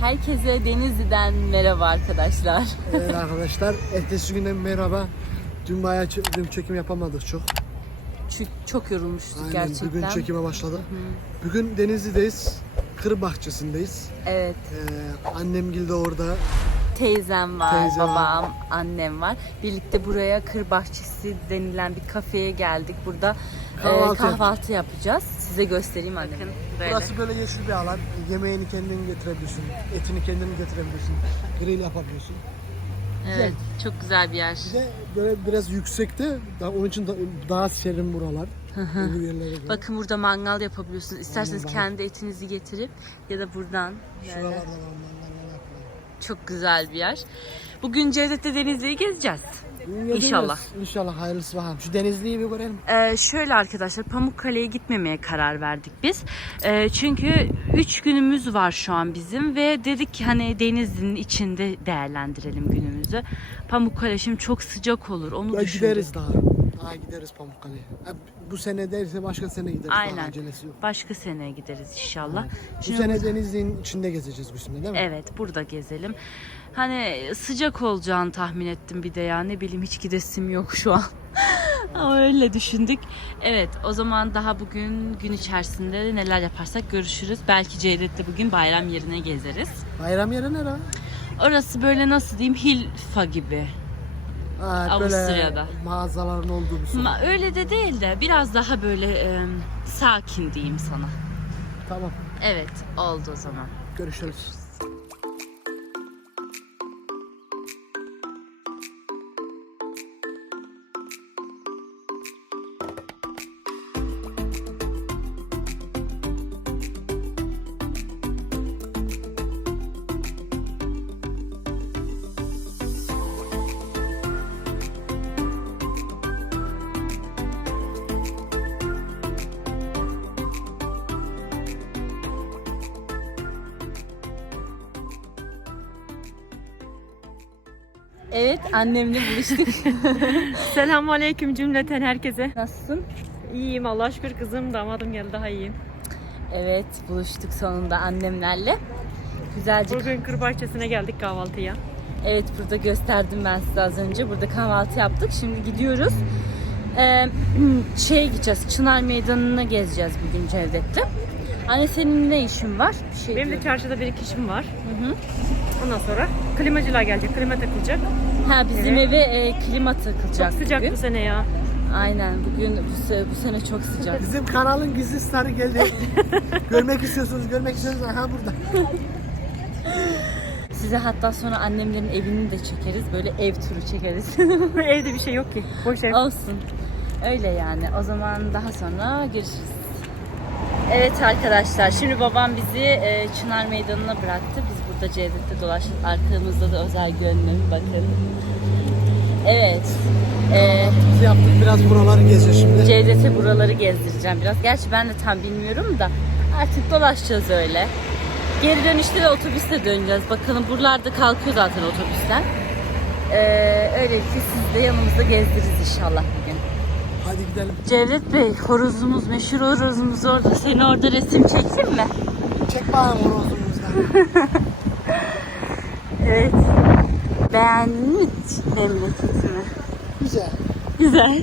Herkese Denizli'den merhaba arkadaşlar. Evet arkadaşlar, ertesi günden merhaba. Dün bayağı dün çekim yapamadık çok. Çünkü çok yorulmuştuk Aynen, gerçekten. bugün çekime başladık. Bugün Denizli'deyiz. Kır bahçesindeyiz. Evet, Ee, annemgil de orada. teyzem var, Teyze var. babam, annem var. Birlikte buraya Kır Bahçesi denilen bir kafeye geldik. Burada Kahvaltı kahvaltı yapacağız. Size göstereyim annemi. Böyle. Burası böyle yeşil bir alan. Yemeğini kendin getirebiliyorsun. Etini kendin getirebiliyorsun. Grill yapabiliyorsun. Evet, çok güzel bir yer. Bir de böyle biraz yüksekte. Daha, onun için da, daha serin buralar. Bakın burada mangal yapabiliyorsunuz. İsterseniz Aynen, kendi etinizi getirip ya da buradan. Yani Şuralarda yapılıyor. çok güzel bir yer. Bugün Cevdet'le Denizli'yi gezeceğiz. İnşallah. İnşallah hayırlısı bakalım. Şu Denizli'yi bir görelim. Ee, şöyle arkadaşlar Pamukkale'ye gitmemeye karar verdik biz. Ee, çünkü 3 günümüz var şu an bizim ve dedik ki hani denizin içinde değerlendirelim günümüzü. Pamukkale şimdi çok sıcak olur onu Ya düşündük. gideriz daha. Daha gideriz Pamukkale'ye. Bu sene değilse başka sene gideriz. Aynen. Daha acelesi yok. Başka seneye gideriz inşallah. Bu Şimdi sene denizliğin içinde gezeceğiz bu sene değil mi? Evet burada gezelim. Hani sıcak olacağını tahmin ettim bir de ya ne bileyim hiç gidesim yok şu an. Ama öyle düşündük. Evet o zaman daha bugün gün içerisinde neler yaparsak görüşürüz. Belki Cevdet'le bugün bayram yerine gezeriz. Bayram yeri nere? Orası böyle nasıl diyeyim Hilfa gibi. Ha, Avusturya'da. Böyle mağazaların olduğu bir sokak. Ama öyle de değil de biraz daha böyle e, sakin diyeyim sana. Tamam. Evet oldu o zaman. Görüşürüz. Evet annemle buluştuk. Selamünaleyküm cümleten herkese. Nasılsın? İyiyim Allah şükür kızım damadım geldi daha iyiyim. Evet buluştuk sonunda annemlerle. Güzelce Bugün kır bahçesine geldik kahvaltıya. Evet burada gösterdim ben size az önce. Burada kahvaltı yaptık. Şimdi gidiyoruz. Ee, şeye gideceğiz. Çınar Meydanı'na gezeceğiz bugün Cevdet'le. Anne senin ne işin var? Bir şey Benim de diyordun. çarşıda bir iki işim var. Hı hı. Ondan sonra klimacılar gelecek, klima takılacak. Ha bizim Evet. eve e, klima takılacak Çok sıcak bugün. bu sene ya. Aynen bugün bu, se- bu sene çok sıcak. Bizim kanalın gizli starı geldi. görmek istiyorsunuz, görmek istiyorsunuz. Aha burada. Size hatta sonra annemlerin evini de çekeriz. Böyle ev turu çekeriz. Evde bir şey yok ki. Boş ev. Olsun. Öyle yani. O zaman daha sonra görüşürüz. Evet arkadaşlar. Şimdi babam bizi e, Çınar Meydanı'na bıraktı. Biz burada Cevdet'te dolaştık. Arkamızda da özel görünüm. Bakın. Evet. E, Biz yaptık biraz buraları geziyor şimdi. Cevdet'e buraları gezdireceğim biraz. Gerçi ben de tam bilmiyorum da artık dolaşacağız öyle. Geri dönüşte de otobüste döneceğiz. Bakalım buralarda kalkıyor zaten otobüsler. Ee, öyle ki siz de yanımızda gezdiririz inşallah bugün. Hadi gidelim. Cevdet Bey, horozumuz, meşhur horozumuz orada. Seni orada resim çekeyim mi? Çek bakalım horozumuzdan. Evet. Beğendin mi memleketimi? Güzel. Güzel.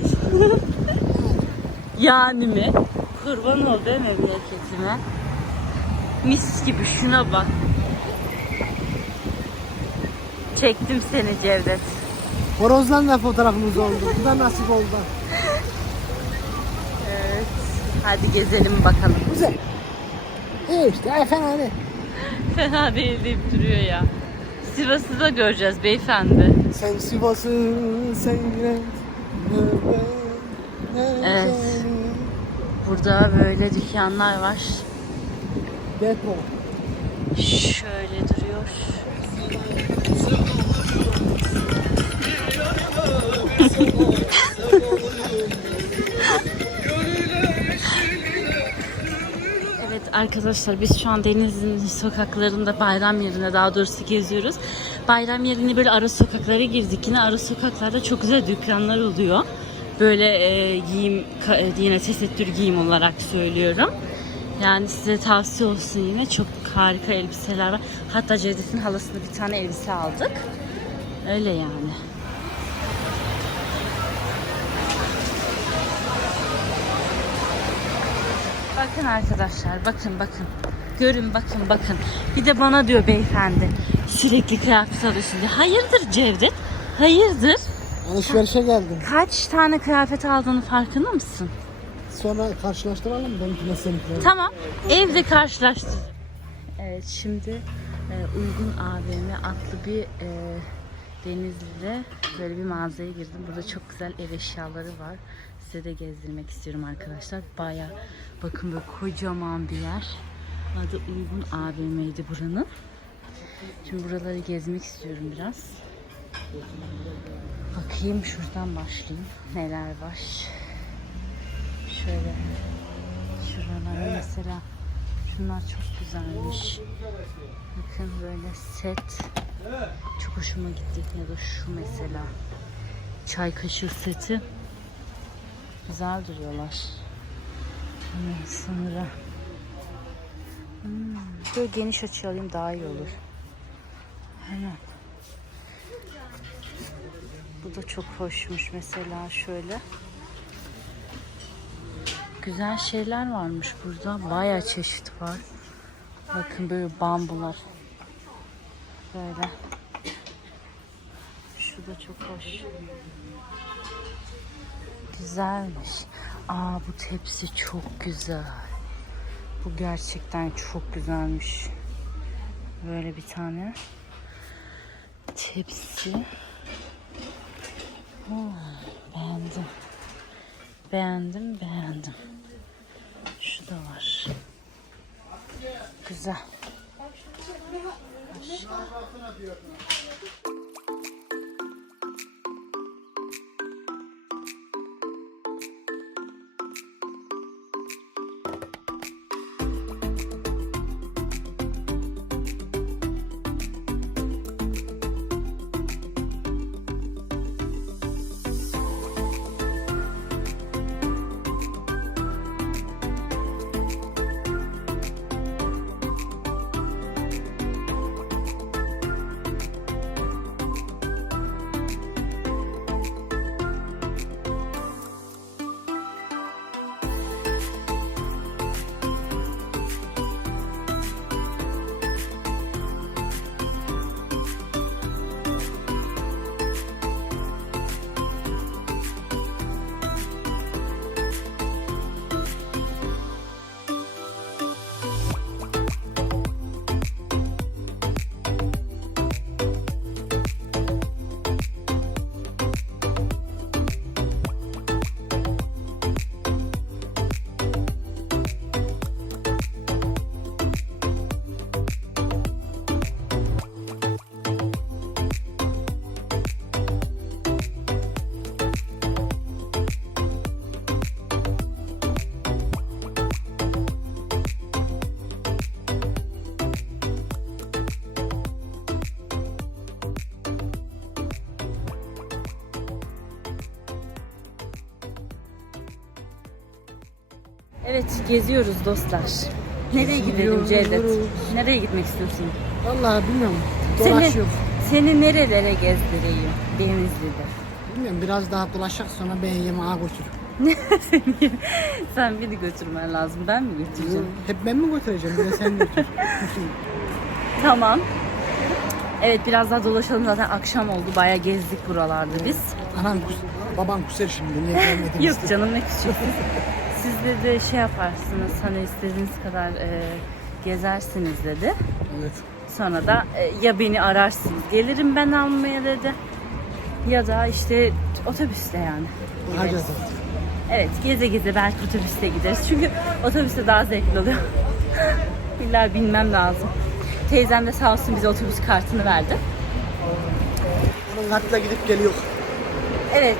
yani mi? Kurban ol be memleketime. Mis gibi şuna bak. Çektim seni Cevdet. Horozdan da fotoğrafımız oldu. Bu da nasip oldu. Evet. Hadi gezelim bakalım. Güzel. İyi işte, fena değil. Fena değil deyip duruyor ya. Sivas'ı da göreceğiz beyefendi. Sen Sivas'ın sen Evet. Burada böyle dükkanlar var. Depo. Şöyle duruyor. Arkadaşlar biz şu an denizin sokaklarında bayram yerine daha doğrusu geziyoruz. Bayram yerine böyle ara sokaklara girdik. Yine ara sokaklarda çok güzel dükkanlar oluyor. Böyle e, giyim, e, yine tesettür giyim olarak söylüyorum. Yani size tavsiye olsun yine. Çok harika elbiseler var. Hatta Cevdet'in halasına bir tane elbise aldık. Öyle yani. Bakın arkadaşlar bakın bakın. Görün bakın bakın. Bir de bana diyor beyefendi. Sürekli kıyafet alıyorsun diye. Hayırdır Cevdet? Hayırdır? Alışverişe geldim. Kaç tane kıyafet aldığını farkında mısın? Sonra karşılaştıralım mı? Benimkine seninkiyle. Tamam. Evde karşılaştır. Evet şimdi e, uygun AVM adlı bir e, Denizli'de böyle bir mağazaya girdim. Burada çok güzel ev eşyaları var. Size de gezdirmek istiyorum arkadaşlar. Baya bakın böyle kocaman bir yer. Adı uygun AVM'ydi buranın. Şimdi buraları gezmek istiyorum biraz. Bakayım şuradan başlayayım. Neler var. Şöyle Şuralar mesela şunlar çok güzelmiş. Bakın böyle set. Çok hoşuma gitti. Ya da şu mesela. Çay kaşığı seti. Güzel duruyorlar. Ondan sonra hmm, böyle geniş açı alayım daha iyi olur. Hemen. Bu da çok hoşmuş mesela şöyle. Güzel şeyler varmış burada. Bayağı çeşit var. Bakın böyle bambular. Böyle. Şu da çok hoş. Güzelmiş. Aa bu tepsi çok güzel. Bu gerçekten çok güzelmiş. Böyle bir tane tepsi. Oh, beğendim. Beğendim, beğendim. Şu da var. Güzel. Evet, geziyoruz dostlar. Nereye gidelim Cevdet? Geziyoruz. Nereye gitmek istiyorsun? Vallahi bilmiyorum. Seni, Dolaşıyor. seni nerelere gezdireyim Denizli'de? Bilmiyorum biraz daha dolaşacak sonra ben yemeğe götür. Sen beni götürmen lazım. Ben mi götüreceğim? Hep ben mi götüreceğim? Bir de sen götür. Tamam. Evet biraz daha dolaşalım zaten akşam oldu. Bayağı gezdik buralarda biz. Anam kus, baban kuser şimdi. Niye gelmedin Yok canım ne küçüksün. Siz de şey yaparsınız hani istediğiniz kadar e, gezersiniz dedi. Evet. Sonra da e, ya beni ararsınız gelirim ben almaya dedi. Ya da işte otobüste yani. Bakacağız gideriz. Evet geze geze belki otobüste gideriz. Çünkü otobüste daha zevkli oluyor. İlla bilmem lazım. Teyzem de sağ olsun bize otobüs kartını verdi. Onun kartla gidip geliyor. Evet.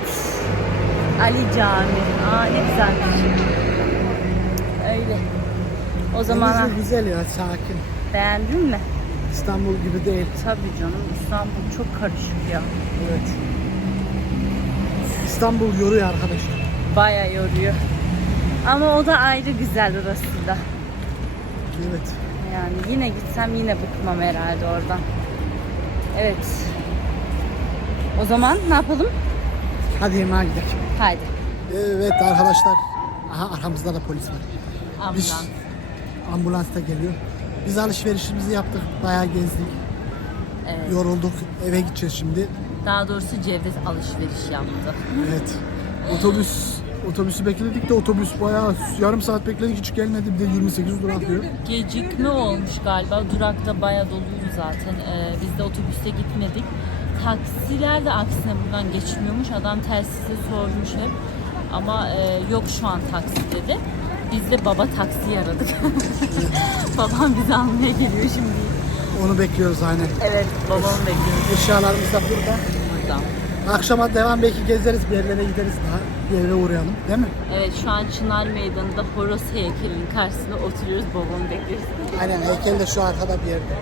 Ali Camii. Aa ne güzelmiş. O zaman Denizli güzel ya sakin. beğendin mi? İstanbul gibi değil. Tabii canım İstanbul çok karışık ya. Evet. İstanbul yoruyor arkadaşlar. Baya yoruyor. Ama o da ayrı güzel orası da. Evet. Yani yine gitsem yine bıkmam herhalde oradan. Evet. O zaman ne yapalım? Hadi yemeğe gidelim. Haydi. Evet arkadaşlar. Aha arkamızda da polis var. Ambulans. Ambulans da geliyor. Biz alışverişimizi yaptık. Bayağı gezdik. Evet. Yorulduk. Eve gideceğiz şimdi. Daha doğrusu Cevdet alışveriş yaptı. Evet. Otobüs otobüsü bekledik de otobüs bayağı yarım saat bekledik hiç gelmedi. Bir de 28 durak diyor. Gecikme olmuş galiba. Durakta bayağı doluydu zaten. Ee, biz de otobüste gitmedik. Taksiler de aksine buradan geçmiyormuş. Adam telsize sormuş hep. Ama e, yok şu an taksi dedi. Biz de baba taksi aradık. Babam bizi almaya geliyor şimdi. Onu bekliyoruz aynen. Evet, babamı bekliyoruz Eşyalarımız da burada. buradan. Akşama devam belki gezeriz bir yerlere gideriz daha. Bir yere uğrayalım değil mi? Evet, şu an Çınar Meydanı'nda horoz heykelinin karşısında oturuyoruz. Babamı bekliyoruz. Aynen heykel de şu arkada bir yerde.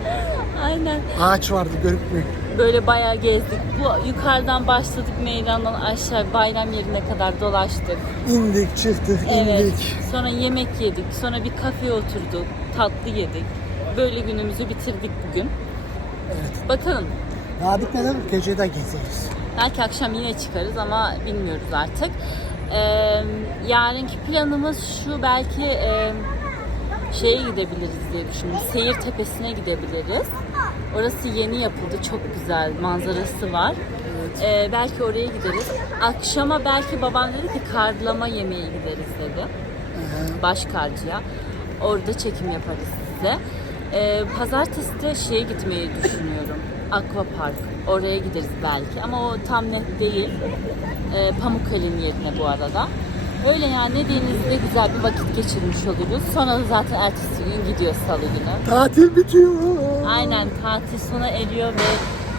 Aynen. Ağaç vardı görünmüyor. Böyle bayağı gezdik. Bu yukarıdan başladık meydandan aşağı bayram yerine kadar dolaştık. İndik çıktık Evet. indik. Sonra yemek yedik. Sonra bir kafeye oturduk. Tatlı yedik. Böyle günümüzü bitirdik bugün. Evet. Bakalım. Daha bitmeden gece de gezeriz. Belki akşam yine çıkarız ama bilmiyoruz artık. Ee, yarınki planımız şu belki e, şeye gidebiliriz diye düşündüm. Seyir Tepesi'ne gidebiliriz. Orası yeni yapıldı. Çok güzel manzarası var. Ee, belki oraya gideriz. Akşama belki babam dedi ki karlama yemeği gideriz dedi. Başkarcıya. Orada çekim yaparız size. Ee, pazartesi de şeye gitmeyi düşünüyorum. Aqua Park. Oraya gideriz belki ama o tam net değil. Ee, Pamukkale'nin yerine bu arada. Öyle yani denizde güzel bir vakit geçirmiş oluruz. Sonra da zaten ertesi gün gidiyor salı günü. Tatil bitiyor. Aynen tatil sona eriyor ve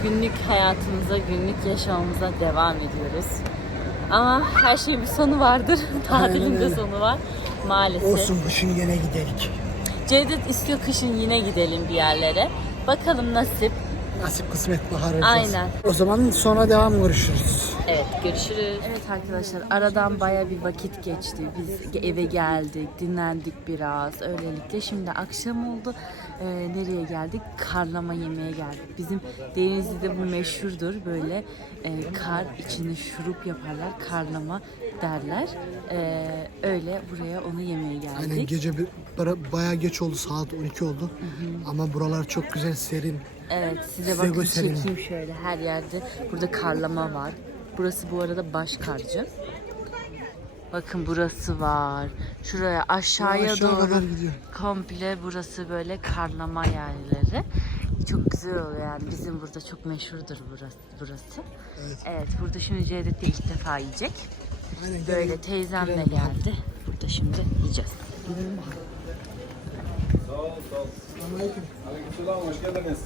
günlük hayatımıza, günlük yaşamımıza devam ediyoruz. Ama her şeyin bir sonu vardır. Tatilin de sonu var maalesef. Olsun kışın yine giderik. Cevdet istiyor kışın yine gidelim bir yerlere. Bakalım nasip. Nasip kısmet bahar Aynen. O zaman sonra devam görüşürüz. Evet görüşürüz. Evet arkadaşlar aradan baya bir vakit geçti. Biz eve geldik, dinlendik biraz. Öylelikle şimdi akşam oldu. Ee, nereye geldik? Karlama yemeğe geldik. Bizim Denizli'de bu meşhurdur. Böyle e, kar içine şurup yaparlar. Karlama derler. Ee, öyle buraya onu yemeye geldik. Aynen gece bir, bayağı geç oldu saat 12 oldu. Ama buralar çok güzel serin. Evet size Size bakın göstereyim. çekeyim şöyle her yerde. Burada karlama var. Burası bu arada Başkarcı. Bakın burası var. Şuraya aşağıya Aşağı doğru komple burası böyle karlama yerleri. Çok güzel oluyor yani. Bizim burada çok meşhurdur burası. burası. Evet. Evet burada şimdi Cevdet de ilk defa yiyecek. Aynen Böyle gelin. teyzem de girelim bakalım. geldi. Burada şimdi yiyeceğiz. Gidelim bakalım. Aleykümselam, hoş geldiniz.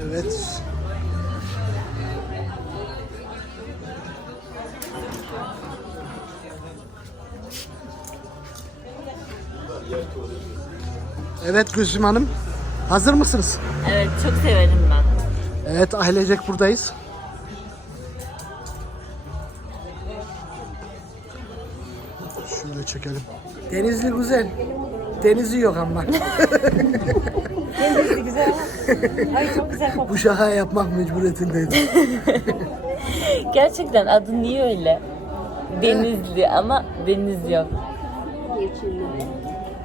Evet. Evet Gülsüm Hanım. Hazır mısınız? Evet çok severim ben. Evet ailecek buradayız. Şöyle çekelim. Denizli güzel. Denizi yok ama. Ay çok güzel Bu şakayı yapmak mecburiyetindeydim. Gerçekten adı niye öyle? Denizli ama deniz yok.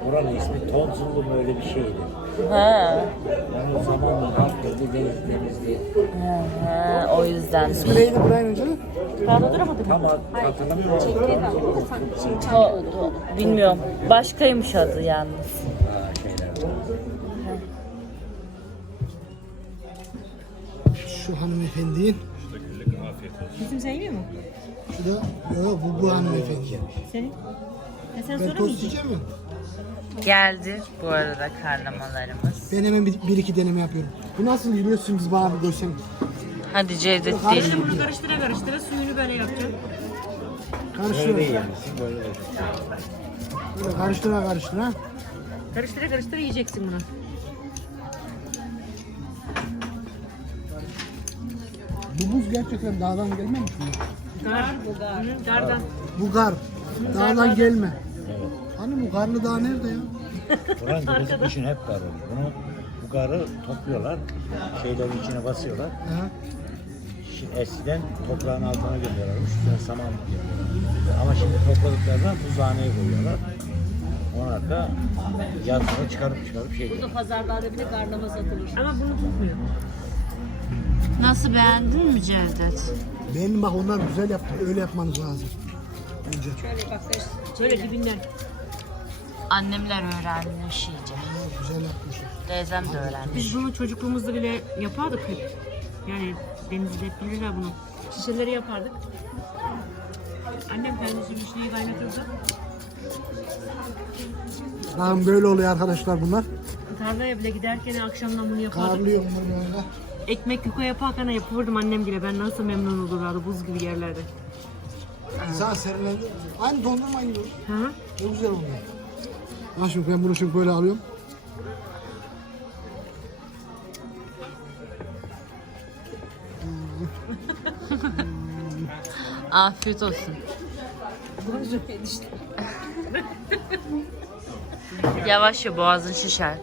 Buranın ismi Tonsullu mu öyle bir şeydi. Ha, Ben o zaman kalktırdı deniz denizli. ha o yüzden. İsmi neydi Brian Hoca? Tam hatırlamıyorum. O, o- bilmiyorum. Başkaymış adı yalnız. Şu hanımefendinin. Bizim sen yemiyor mu? Şu da yok yok bu, bu hanımefendi. Senin? E sen Ben tost yiyeceğim mi? Geldi bu arada karlamalarımız. Ben hemen bir, bir iki deneme yapıyorum. Bu nasıl biliyorsunuz bana bir görsen. Hadi Cevdet değil. mı? Bunu karıştıra karıştıra suyunu böyle böyle de. Böyle karıştıra karıştıra. Karıştıra karıştıra yiyeceksin bunu. Bu buz gerçekten dağdan gelmemiş mi? Gar. Hı, gardan. Bu kar. Dağdan gelme. Hani bu karlı dağ nerede ya? Buranın gözü kışın hep kar olur. Bunu bu karı topluyorlar. Şeylerin içine basıyorlar. Hı. Şimdi eskiden toprağın altına gönderiyorlarmış. Üstüne saman gönderiyorlar. Ama şimdi topladıklarından buzhaneye koyuyorlar. Onlar da yazları çıkarıp çıkarıp şey Burada pazarlarda bile garlama satılır. Ama bunu tutmuyor. Nasıl beğendin mi Cevdet? Benim bak onlar güzel yaptı. Öyle yapmanız lazım. Önce. Şöyle bak Şöyle dibinden. Annemler öğrenmiş iyice. Ha, güzel yapmışlar. Teyzem de öğrenmiş. Biz bunu çocukluğumuzda bile yapardık hep. Yani denizde hep bilirler bunu. Şişeleri yapardık. Annem kendisi vişneyi kaynatırdı. Bakın böyle oluyor arkadaşlar bunlar. Tarlaya bile giderken akşamdan bunu yapardık. Karlıyor bunlar böyle. Ekmek yuka yaparken yapırdım annem bile. Ben nasıl memnun olurlardı buz gibi yerlerde. Sağ serilendi. Aynı dondurma gibi. Hı hı. Ne güzel oluyor. Bak şimdi ben bunu şimdi böyle alıyorum. Afiyet olsun. Yavaş ya boğazın şişer.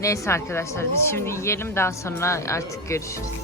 Neyse arkadaşlar biz şimdi yiyelim daha sonra artık görüşürüz.